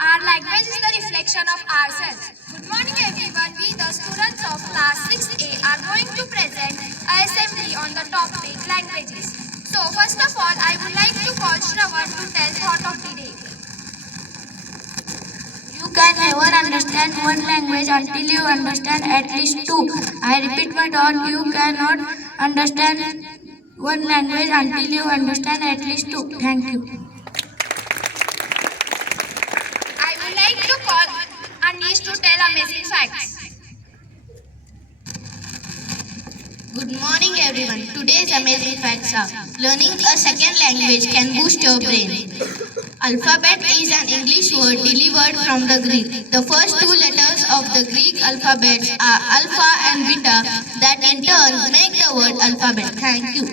Our language is the reflection of ourselves. Good morning everyone. We the students of class 6A are going to present a assembly on the topic languages. So first of all, I would like to call Shravan to tell thought of the day. You can never understand one language until you understand at least two. I repeat my thought, you cannot understand one language until you understand at least two. Thank you. I would like to call Anish to tell amazing facts. Good morning everyone. Today's amazing facts are: learning a second language can boost your brain. Alphabet is an English word delivered from the Greek. The first two letters of the Greek alphabets are alpha and beta that in turn make the word alphabet. Thank you.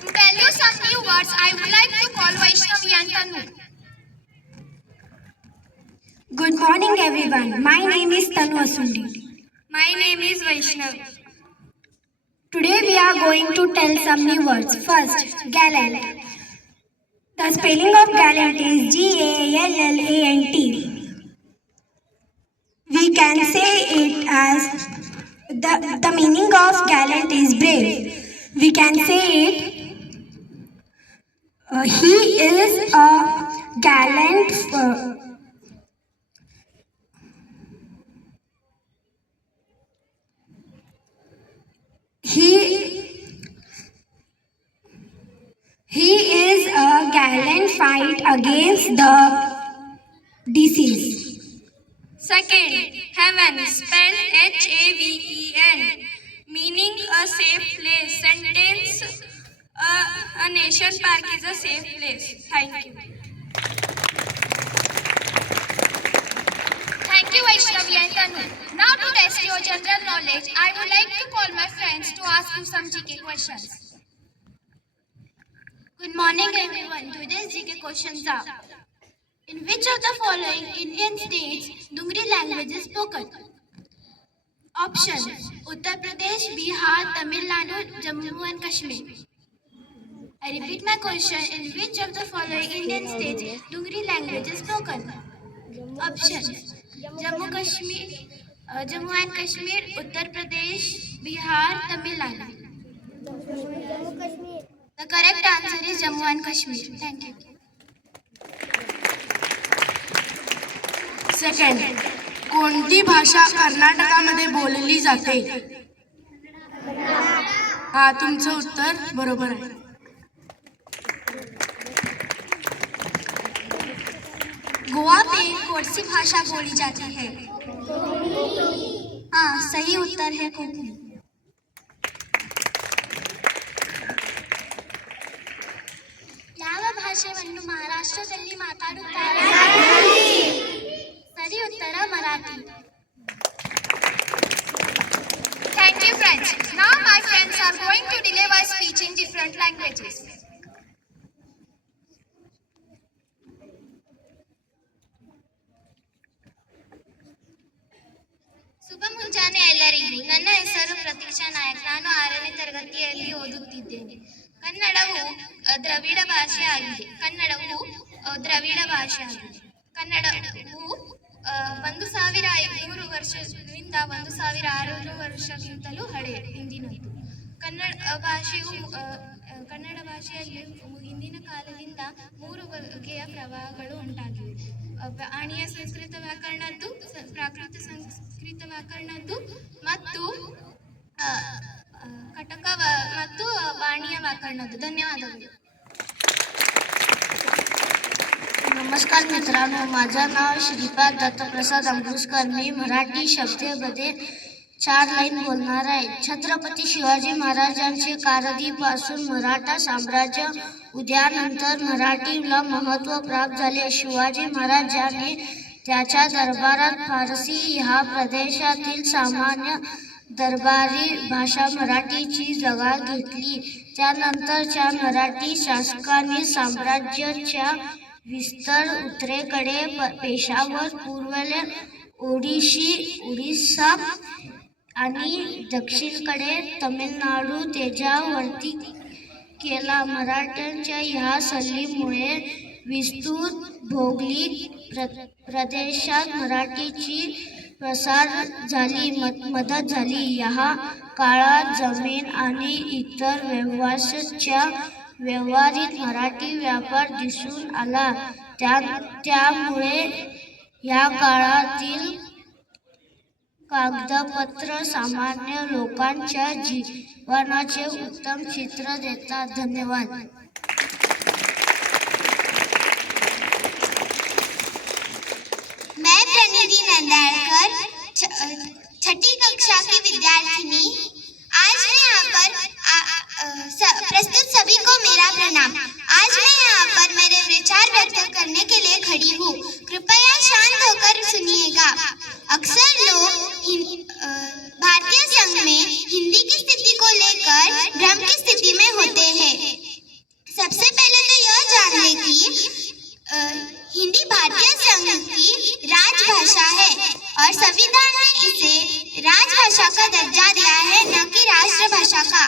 To tell you some new words, I would like to call Vaishnavi and Tanu. Good morning everyone. My name is Tanu Asundi. My name is Vaishnavi. Today we are going to tell some new words. First, gallant. The spelling of gallant is Gallant. We can say it as the meaning of gallant is brave. We can say it he is a gallant. He is a gallant fight against the disease. Second, heaven, spelled Haven, meaning a safe place. Sentence, a nation park is a safe place. Thank you. Thank you, Vaishnavi and Tanu. Now to test your general knowledge, I would like to call my friends to ask you some GK questions. Good morning everyone. Today's GK questions are: in which of the following Indian states Dungri language is spoken? Option: Uttar Pradesh, Bihar, Tamil Nadu, Jammu and Kashmir. I repeat my question. In which of the following Indian states Dungri language is spoken? Options: Jammu and Kashmir, Uttar Pradesh, Bihar, Tamil Nadu. The correct answer is Jammu and Kashmir. Thank you. Second, कोणती भाषा कर्नाटकामध्ये बोलली जाते? हा, तुमचं उत्तर बरोबर आहे. गोवा में कौन सी भाषा बोली जाती है? हाँ, सही उत्तर है कोंकणी. ಯಾವ ಭಾಷೆಯನ್ನು ಮಹಾರಾಷ್ಟ್ರದಲ್ಲಿ ಮಾತಾಡುತ್ತಾರೆ? ಸರಿ ಉತ್ತರ Marathi. Thank you, friends. Now my friends are going to deliver speech in different languages. ಶುಭ ಮುಂಜಾನೆ ಎಲ್ಲರಿಗೂ. ನನ್ನ ಹೆಸರು ಪ್ರತೀಕ್ಷಾ ನಾಯಕ್. ನಾನು 6ನೇ ತರಗತಿಯಲ್ಲಿ ಓದುತ್ತಿದ್ದೇನೆ. ಕನ್ನಡವು ದ್ರವಿಡ ಭಾಷೆಯಾಗಿದೆ. ಕನ್ನಡವು 1500 ವರ್ಷದಿಂದ 1600 ವರ್ಷಕ್ಕಿಂತಲೂ ಹಳೆಯ ಹಿಂದಿನದು. ಕನ್ನಡ ಭಾಷೆಯಲ್ಲಿ ಹಿಂದಿನ ಕಾಲದಿಂದ 3 ಬಗೆಯ ಪ್ರವಾಹಗಳು ಉಂಟಾಗಿವೆ. ಆಣಿಯ ಸಂಸ್ಕೃತ ವ್ಯಾಕರಣದ್ದು, ಪ್ರಾಕೃತ ಸಂಸ್ಕೃತ ವ್ಯಾಕರಣದ್ದು ಮತ್ತು ಕಟಕ ಮತ್ತು ವಾಣಿಯ व्याकरणದ್ದು. धन्यवादಗಳು. नमस्कार मित्रांनो, माझं नाव श्रीपाद दत्तप्रसाद अंबुसकर. मी मराठी शब्दामध्ये 4 लाईन बोलणार आहे. छत्रपती शिवाजी महाराजांचे कारगिलपासून मराठा साम्राज्य उदयानंतर मराठीला महत्त्व प्राप्त झाले. शिवाजी महाराजांनी त्याच्या दरबारात फारसी ह्या प्रदेशातील सामान्य दरबारी भाषा मराठीची जागा घेतली. त्यानंतरच्या मराठी शासकांनी साम्राज्याच्या विस्तार उत्तरेकडे पेशावर, पूर्वेला ओडिशा आणि दक्षिणेकडे तमिळनाडू, त्याच्यावरती केला. मराठ्यांच्या ह्या सल्लीमुळे विस्तृत भौगोलिक प्रदेशात मराठीची प्रसार झाली मदत झाली. ह्या काळात जमीन आणि इतर व्यवसायाच्या व्यवहारात मराठी व्यापार दिसून आला. त्यामुळे ह्या काळातील कागदपत्र सामान्य लोकांच्या जीवनाचे उत्तम चित्र देतात. धन्यवाद. मैं प्रणिधि नंदाड़कर छठी कक्षा की विद्यार्थिनी। आज मैं यहाँ पर प्रस्तुत सभी को मेरा प्रणाम। आज मैं यहाँ पर मेरे विचार व्यक्त करने के लिए खड़ी हूँ। कृपया शांत होकर सुनिएगा। अक्सर लोग भारतीय संघ में हिंदी की स्थिति को लेकर भ्रम की स्थिति में होते हैं। सबसे पहले तो यह जान लें कि हिंदी भारतीय संघ की राजभाषा है और संविधान ने इसे राजभाषा का दर्जा दिया है, न कि राष्ट्रभाषा का।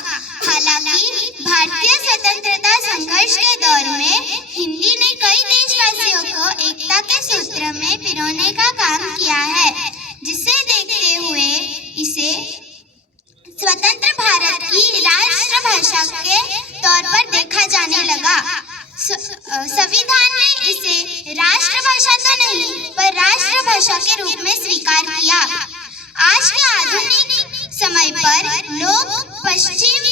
हालांकि भारतीय स्वतंत्रता संघर्ष के दौर में हिंदी ने कई देशवासियों को एकता के सूत्र में पिरोने का काम किया है, जिसे देखते हुए इसे स्वतंत्र भारत की राष्ट्रभाषा के तौर पर देखा जाने लगा। संविधान ने इसे राष्ट्रभाषा तो नहीं पर राष्ट्रभाषा के रूप में स्वीकार किया। आज के आधुनिक समय पर लोग पश्चिम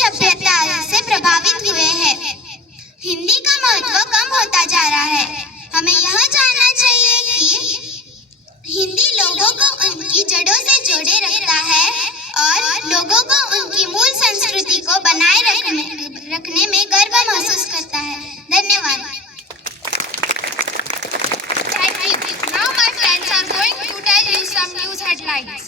सभ्यता से प्रभावित हुए हैं। हिंदी का महत्व कम होता जा रहा है। हमें यह जानना चाहिए कि हिंदी लोगों को उनकी जड़ों से जोड़े रखता है और लोगों को उनकी मूल संस्कृति को बनाए रखने में गर्व महसूस करता है। धन्यवाद। Thank you. Now my friends are going to tell you some news headlines.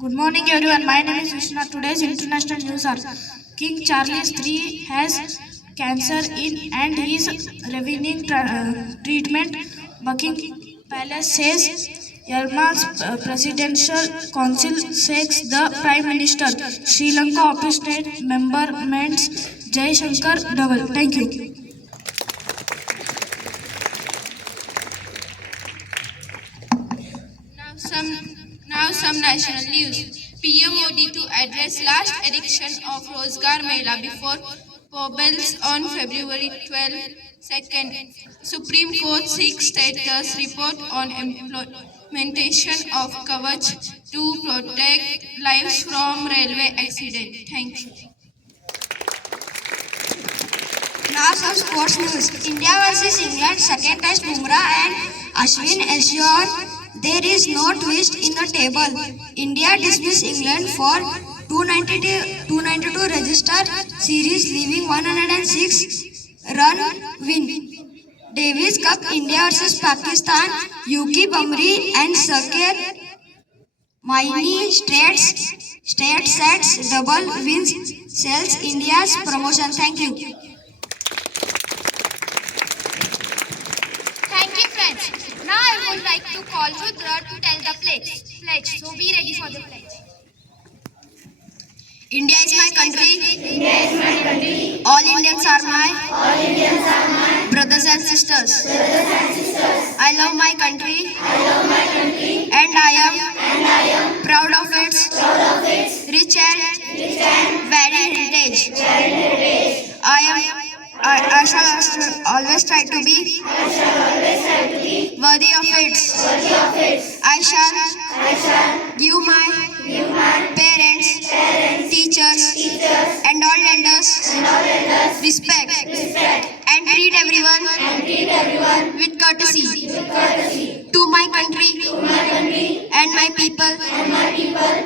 Good morning everyone. My name is Vishnu. Today's international news are King Charles III has cancer and he is receiving treatment. Buckingham Palace says Myanmar's Presidential Council seeks the Prime Minister. Sri Lanka Office State Member meets Jai Shankar double. Thank you. Now some national news. PM Modi to address last edition of Rozgar Mela before Pobels on February 12nd. Supreme Court seeks status report on implementation of Kavach to protect lives from railway accident. Thank you. Now some sports news. India vs England second test. Bumrah and Ashwin ensure there is no twist in the table. India dismissed England for 292 registered series, leaving 106 run win. Davis Cup India vs Pakistan. Yuki Bamri and Saket Maini straight sets double wins sells India's promotion. Thank you. Thank you, friends. Now I would like to call Rudra to tell the pledge. So be ready for the pledge. India is my country. All Indians are my brothers and sisters. I love my country. And I am proud of its rich and varied heritage. I shall always try to be worthy of it. I shall give my parents, teachers, and all elders respect and treat everyone with courtesy. To my country and my people,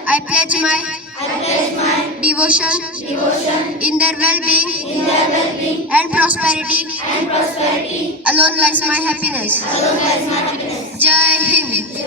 I pledge my devotion in their well-being and prosperity. Alone lies my happiness. Jai Hind.